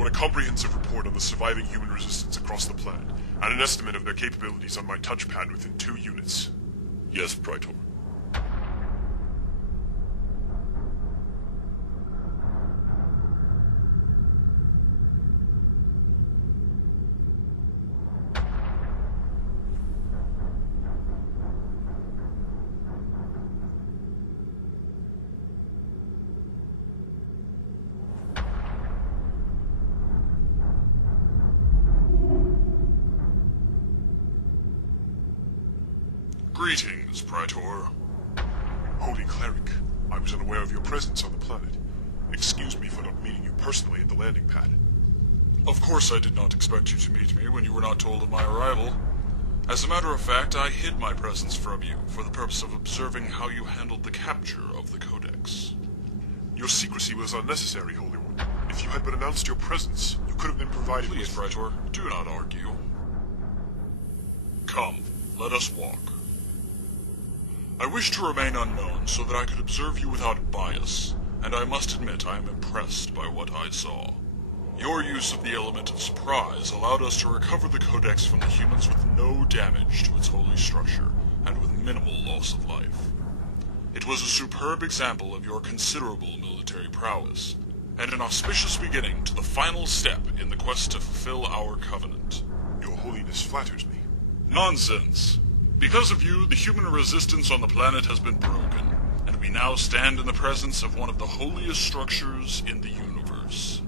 want a comprehensive report on the surviving human resistance across the planet, and an estimate of their capabilities on my touchpad within 2 units. Yes, Praetor. Greetings, Praetor. Holy Cleric, I was unaware of your presence on the planet. Excuse me for not meeting you personally at the landing pad. Of course I did not expect you to meet me when you were not told of my arrival. As a matter of fact, I hid my presence from you for the purpose of observing how you handled the capture of the Codex. Your secrecy was unnecessary, Holy One. If you had but announced your presence, you could have been provided with... Please, Praetor, do not argue. Come, let us walk. I wish to remain unknown so that I could observe you without bias, and I must admit I am impressed by what I saw. Your use of the element of surprise allowed us to recover the Codex from the humans with no damage to its holy structure, and with minimal loss of life. It was a superb example of your considerable military prowess, and an auspicious beginning to the final step in the quest to fulfill our covenant. Your Holiness flatters me. Nonsense! Because of you, the human resistance on the planet has been broken, and we now stand in the presence of one of the holiest structures in the universe.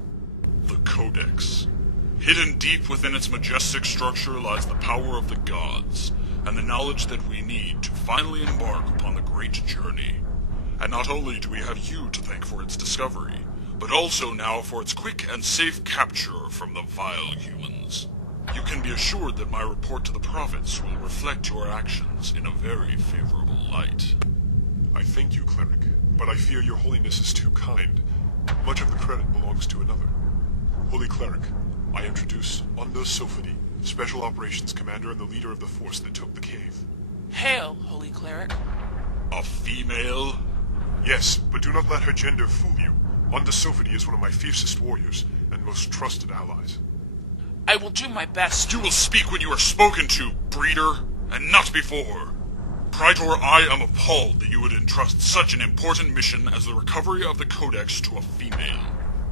The Codex. Hidden deep within its majestic structure lies the power of the gods, and the knowledge that we need to finally embark upon the great journey. And not only do we have you to thank for its discovery, but also now for its quick and safe capture from the vile humans. You can be assured that my report to the prophets will reflect your actions in a very favorable light. I thank you, Cleric, but I fear your holiness is too kind. Much of the credit belongs to another. Holy Cleric, I introduce Sofadee, Special Operations Commander and the leader of the force that took the cave. Hail, Holy Cleric. A female? Yes, but do not let her gender fool you. Sofadee is one of my fiercest warriors and most trusted allies. I will do my best. You will speak when you are spoken to, breeder, and not before. Praetor, I am appalled that you would entrust such an important mission as the recovery of the Codex to a female.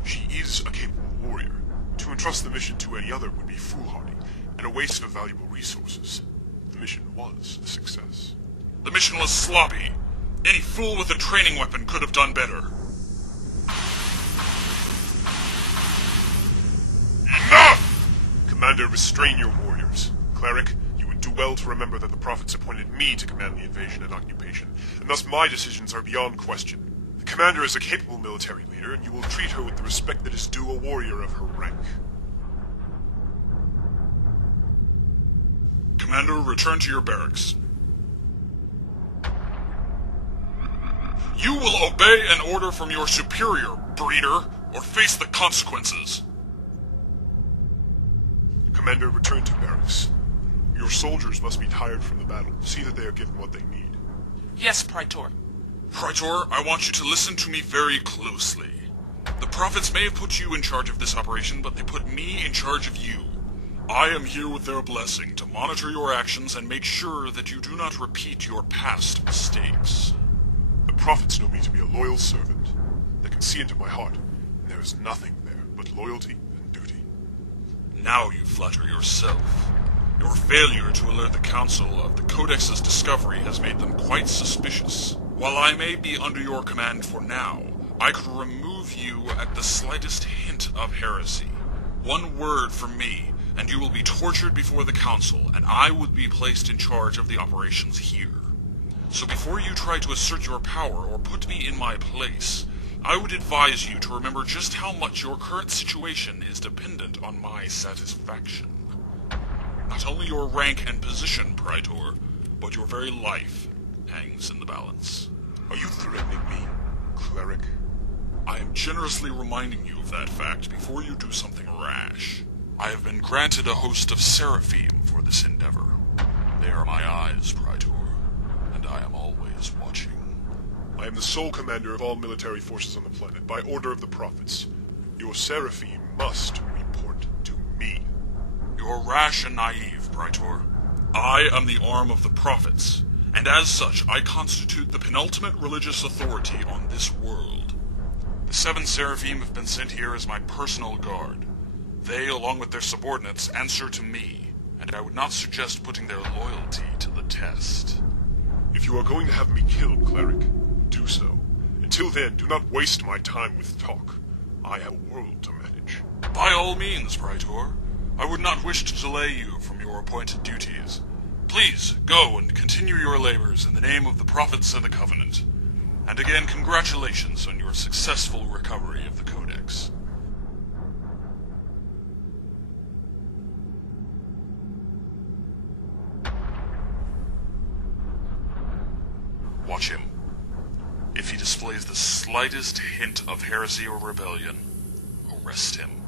She is a capable warrior. To entrust the mission to any other would be foolhardy, and a waste of valuable resources. The mission was a success. The mission was sloppy. Any fool with a training weapon could have done better. Enough! Commander, restrain your warriors. Cleric, you would do well to remember that the prophets appointed me to command the invasion and occupation, and thus my decisions are beyond question. The commander is a capable military leader, and you will treat her with the respect that is due a warrior of her rank. Commander, return to your barracks. You will obey an order from your superior, breeder, or face the consequences. Commander, return to barracks. Your soldiers must be tired from the battle. See that they are given what they need. Yes, Praetor. Praetor, I want you to listen to me very closely. The prophets may have put you in charge of this operation, but they put me in charge of you. I am here with their blessing to monitor your actions and make sure that you do not repeat your past mistakes. The prophets know me to be a loyal servant. They can see into my heart, and there is nothing there but loyalty and duty. Now you flatter yourself. Your failure to alert the Council of the Codex's discovery has made them quite suspicious. While I may be under your command for now, I could remove you at the slightest hint of heresy. One word from me, and you will be tortured before the Council, and I would be placed in charge of the operations here. So before you try to assert your power or put me in my place, I would advise you to remember just how much your current situation is dependent on my satisfaction. Not only your rank and position, Praetor, but your very life hangs in the balance. Are you threatening me, Cleric? I am generously reminding you of that fact before you do something rash. I have been granted a host of Seraphim for this endeavor. They are my eyes, Praetor, and I am always watching. I am the sole commander of all military forces on the planet, by order of the prophets. Your Seraphim must You're rash and naive, Praetor. I am the arm of the prophets, and as such I constitute the penultimate religious authority on this world. The 7 Seraphim have been sent here as my personal guard. They, along with their subordinates, answer to me, and I would not suggest putting their loyalty to the test. If you are going to have me killed, Cleric, do so. Until then, do not waste my time with talk. I have a world to manage. By all means, Praetor. I would not wish to delay you from your appointed duties. Please, go and continue your labors in the name of the prophets and the Covenant. And again, congratulations on your successful recovery of the Codex. Watch him. If he displays the slightest hint of heresy or rebellion, arrest him.